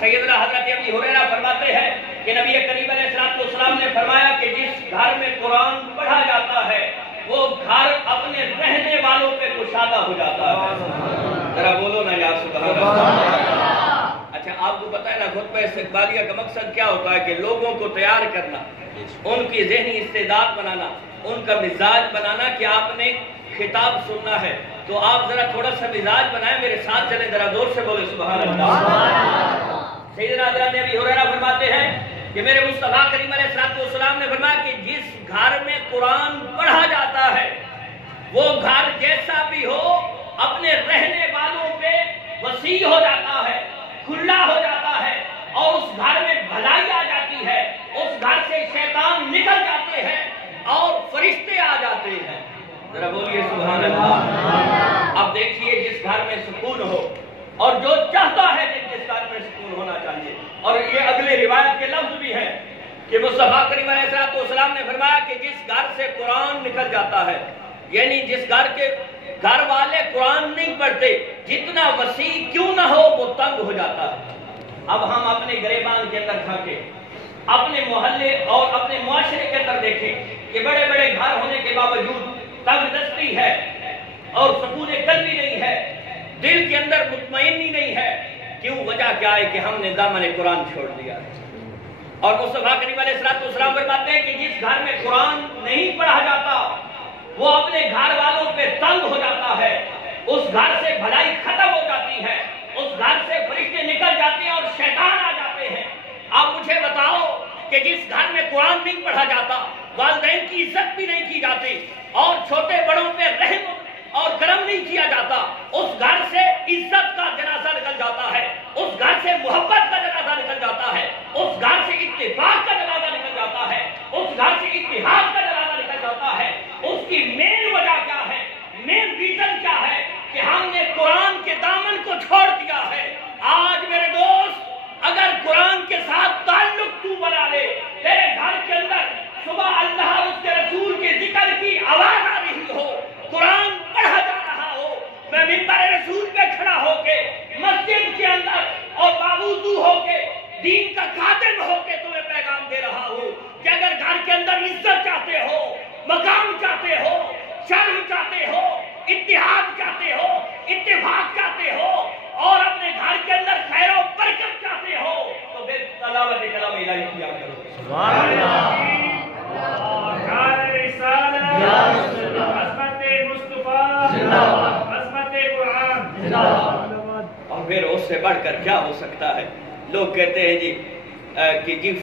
سیدنا حضرت ابی ہریرہ فرماتے ہیں کہ نبی کریم علیہ السلام نے فرمایا کہ جس گھر میں قرآن پڑھا جاتا ہے وہ گھر اپنے رہنے والوں پہ کشادہ ہو جاتا ہے۔ ذرا بولو نا یا سبحان اللہ۔ اچھا آپ کو پتہ ہے نا خطبہ استقبالیہ کا مقصد کیا ہوتا ہے کہ لوگوں کو تیار کرنا، ان کی ذہنی استعداد بنانا، ان کا مزاج بنانا کہ آپ نے خطاب سننا ہے تو آپ ذرا تھوڑا سا مزاج بنائیں، میرے ساتھ چلیں، ذرا زور سے بولے سبحان اللہ۔ سیدنا حضرت ابی ہریرہ فرماتے ہیں کہ میرے مصطفیٰ کریم علیہ السلام نے فرمایا کہ جس گھر میں قرآن پڑھا جاتا ہے وہ گھر جیسا بھی ہو اپنے رہنے والوں پہ وسیع ہو جاتا ہے، کھلا ہو جاتا ہے، اور اس گھر میں بھلائی آ جاتی ہے، اس گھر سے شیطان نکل جاتے ہیں اور فرشتے آ جاتے ہیں۔ ذرا بولیے سبحان اللہ۔ اب دیکھیے جس گھر میں سکون ہو، اور جو چاہتا ہے جس گھر میں سکون ہونا چاہیے، اور یہ اگلے روایت کے لفظ بھی ہیں کہ مصطفیٰ کریم علیہ السلام نے فرمایا کہ جس گھر سے قرآن نکل جاتا ہے، یعنی جس گھر کے گھر والے قرآن نہیں پڑھتے، جتنا وسیع کیوں نہ ہو وہ تنگ ہو جاتا ہے۔ اب ہم اپنے گریبان کے اندر جھانکیں، اپنے محلے اور اپنے معاشرے کے اندر دیکھیں کہ بڑے بڑے گھر ہونے کے باوجود تنگ دستی ہے اور سکون قلبی نہیں ہے، دل کے اندر مطمئنی نہیں ہے۔ کیوں؟ وجہ کیا ہے کہ ہم نے دامن قرآن چھوڑ دیا ہے۔ اور مصطفیٰ کریم علیہ السلام فرماتے ہیں کہ جس گھر میں قرآن نہیں پڑھا جاتا وہ اپنے گھر والوں پہ تنگ ہو جاتا ہے، اس گھر سے بھلائی ختم ہو جاتی ہے، اس گھر سے فرشتے نکل جاتے ہیں اور شیطان آ جاتے ہیں۔ آپ مجھے بتاؤ کہ جس گھر میں قرآن نہیں پڑھا جاتا، والدین کی عزت بھی نہیں کی جاتی اور چھوٹے بڑوں پہ رحم اور کرم نہیں کیا جاتا، اس گھر سے عزت کا جنازہ نکل جاتا ہے، اس گھر سے محبت کا جنازہ نکل جاتا ہے، اس گھر سے اتفاق کا جنازہ نکل جاتا ہے، اس گھر سے اتحاد کا جنازہ نکل جاتا ہے۔ اس کی مین وجہ کیا ہے؟ مین ریزن کیا ہے؟ کہ ہم نے قرآن کے دامن کو چھوڑ دیا ہے۔ آج میرے دوست، اگر قرآن کے ساتھ تعلق تو بنا لے، تیرے گھر کے اندر صبح اللہ اور اس کے رسول کے ذکر کی آواز آ رہی ہو، قرآن پڑھا جا رہا ہو، میں ممبر رسول پہ کھڑا ہو کے مسجد کے اندر اور باوضو ہو کے دین کا خادم ہو کے تمہیں پیغام دے رہا ہوں کہ اگر گھر کے اندر عزت چاہتے ہو، مقام چاہتے ہو، شرم چاہتے ہو، اتحاد چاہتے ہو، اتفاق چاہتے ہو، اور اپنے گھر کے اندر خیر و برکت چاہتے ہو، تو پھر تلاوت کلام الہی کیا کرو۔ سبحان اللہ۔ عظمت مصطفیٰ، عظمت قرآن، اور پھر اس سے بڑھ کر کیا ہو سکتا ہے؟ لوگ کہتے ہیں جی کہ